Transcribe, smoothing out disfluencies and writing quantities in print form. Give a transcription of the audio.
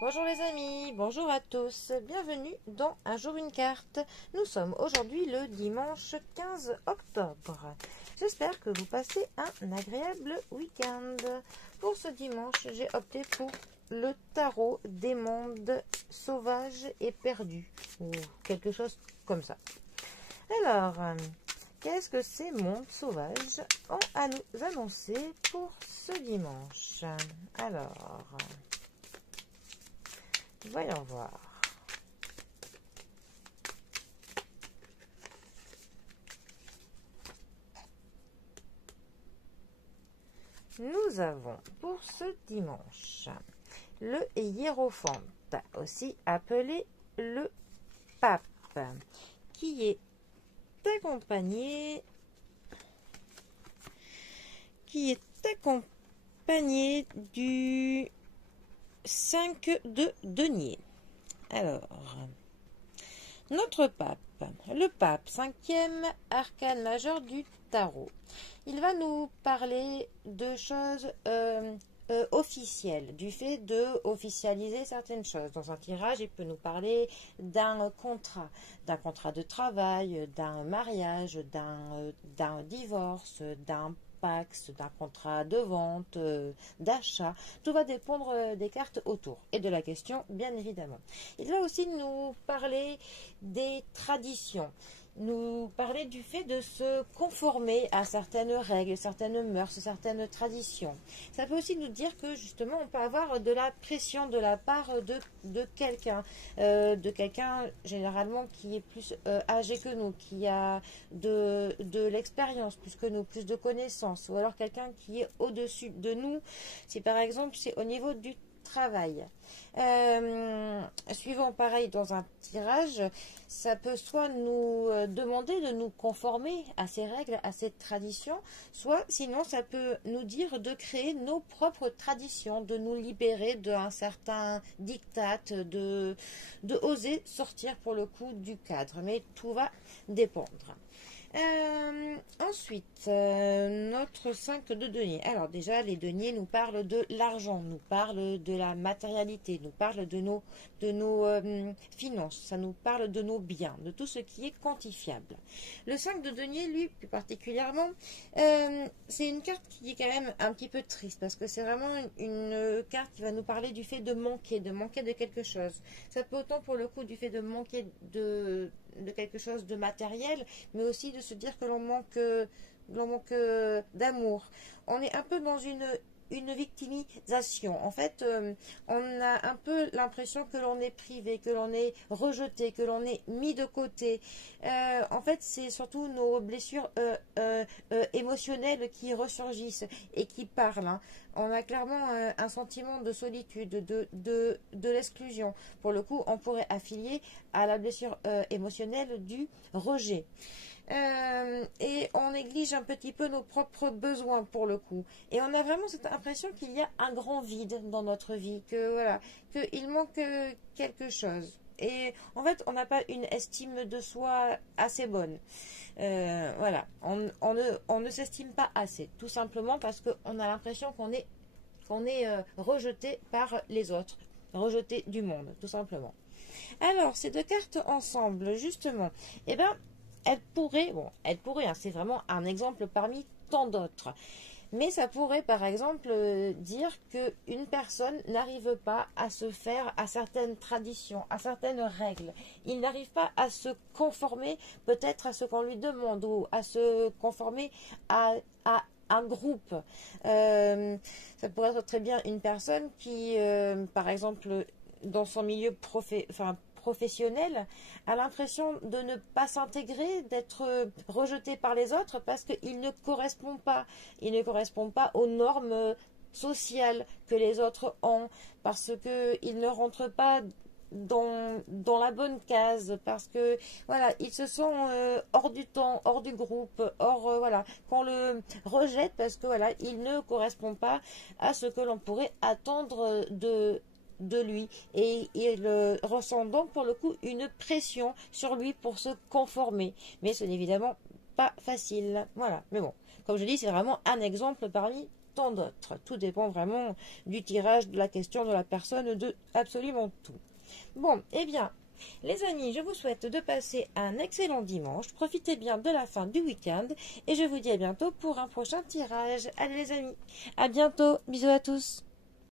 Bonjour les amis, bonjour à tous, bienvenue dans Un jour une carte. Nous sommes aujourd'hui le dimanche 15 octobre. J'espère que vous passez un agréable week-end. Pour ce dimanche, j'ai opté pour le tarot des mondes sauvages et perdus, ou quelque chose comme ça. Alors, qu'est-ce que ces mondes sauvages ont à nous annoncer pour ce dimanche? Alors, voyons voir. Nous avons pour ce dimanche le hiérophante, aussi appelé le pape, qui est accompagné du 5 de denier. Alors, notre pape, le pape, cinquième arcane majeur du tarot. Il va nous parler de choses officielles, du fait de officialiser certaines choses. Dans un tirage, il peut nous parler d'un contrat de travail, d'un mariage, d'un divorce, d'un Pax, d'un contrat de vente, d'achat. Tout va dépendre des cartes autour et de la question, bien évidemment. Il va aussi nous parler des traditions, nous parler du fait de se conformer à certaines règles, certaines mœurs, certaines traditions. Ça peut aussi nous dire que justement on peut avoir de la pression de la part de quelqu'un généralement qui est plus âgé que nous, qui a de l'expérience plus que nous, plus de connaissances, ou alors quelqu'un qui est au-dessus de nous, si par exemple c'est au niveau du travail. Suivant pareil dans un tirage, ça peut soit nous demander de nous conformer à ces règles, à ces traditions, soit sinon ça peut nous dire de créer nos propres traditions, de nous libérer d'un certain diktat, de oser sortir pour le coup du cadre, mais tout va dépendre. Ensuite, notre 5 de denier. Alors déjà, les deniers nous parlent de l'argent, nous parlent de la matérialité, nous parlent de nos finances, ça nous parle de nos biens, de tout ce qui est quantifiable. Le 5 de denier, lui, plus particulièrement, c'est une carte qui est quand même un petit peu triste, parce que c'est vraiment une carte qui va nous parler du fait de manquer de quelque chose. Ça peut autant pour le coup du fait de manquer de quelque chose de matériel, mais aussi de se dire que l'on manque d'amour. On est un peu dans une victimisation. En fait, on a un peu l'impression que l'on est privé, que l'on est rejeté, que l'on est mis de côté. En fait, c'est surtout nos blessures émotionnelles qui ressurgissent et qui parlent, hein. On a clairement un sentiment de solitude, de l'exclusion. Pour le coup, on pourrait affilier à la blessure émotionnelle du rejet. Et on néglige un petit peu nos propres besoins pour le coup. Et on a vraiment cette impression qu'il y a un grand vide dans notre vie, que voilà, qu'il manque quelque chose. Et en fait, on n'a pas une estime de soi assez bonne. Voilà, on ne s'estime pas assez, tout simplement parce qu'on a l'impression qu'on est rejeté par les autres, rejeté du monde, tout simplement. Alors, ces deux cartes ensemble, justement, eh ben, elles pourraient, hein, c'est vraiment un exemple parmi tant d'autres. Mais ça pourrait, par exemple, dire qu'une personne n'arrive pas à se faire à certaines traditions, à certaines règles. Il n'arrive pas à se conformer peut-être à ce qu'on lui demande ou à se conformer à un groupe. Ça pourrait être très bien une personne qui, par exemple, dans son milieu professionnel, a l'impression de ne pas s'intégrer, d'être rejeté par les autres parce qu'il ne correspond pas. Il ne correspond pas aux normes sociales que les autres ont, parce qu'il ne rentre pas dans la bonne case, parce que voilà, ils se sont hors du temps, hors du groupe, hors voilà, qu'on le rejette parce que voilà, il ne correspond pas à ce que l'on pourrait attendre de lui, et il ressent donc pour le coup une pression sur lui pour se conformer, mais ce n'est évidemment pas facile, voilà. Mais bon, comme je dis, c'est vraiment un exemple parmi tant d'autres. Tout dépend vraiment du tirage, de la question, de la personne, de absolument tout. Bon, eh bien, les amis, je vous souhaite de passer un excellent dimanche. Profitez bien de la fin du week-end et je vous dis à bientôt pour un prochain tirage. Allez les amis, à bientôt. Bisous à tous.